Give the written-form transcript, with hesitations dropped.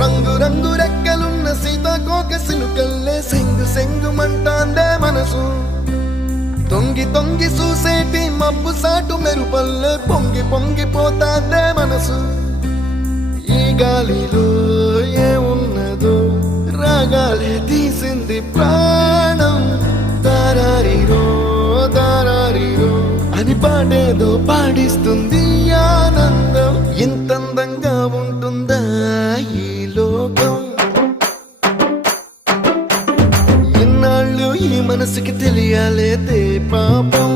రంగు రంగు రెక్కలున్న సీతాకోక సిలుకల్లే సెంగు సెంగు మంటాందే మనసు తొంగి తొంగి చూసేటి మబ్బు సాటు మెరుపల్లే పొంగి పొంగిపోతాందే మనసు ఈ గాలిలో ఏమున్నదో రాగాలే తీసింది ప్రాణం దారారిరో దారారిరో అని పాడేదో పాడిస్తుంది ఆనందం ఇంతందంగా ఉంటుందా ఈ లోకం ఇన్నాళ్ళు ఈ మనసుకి తెలియాలేదే పాపం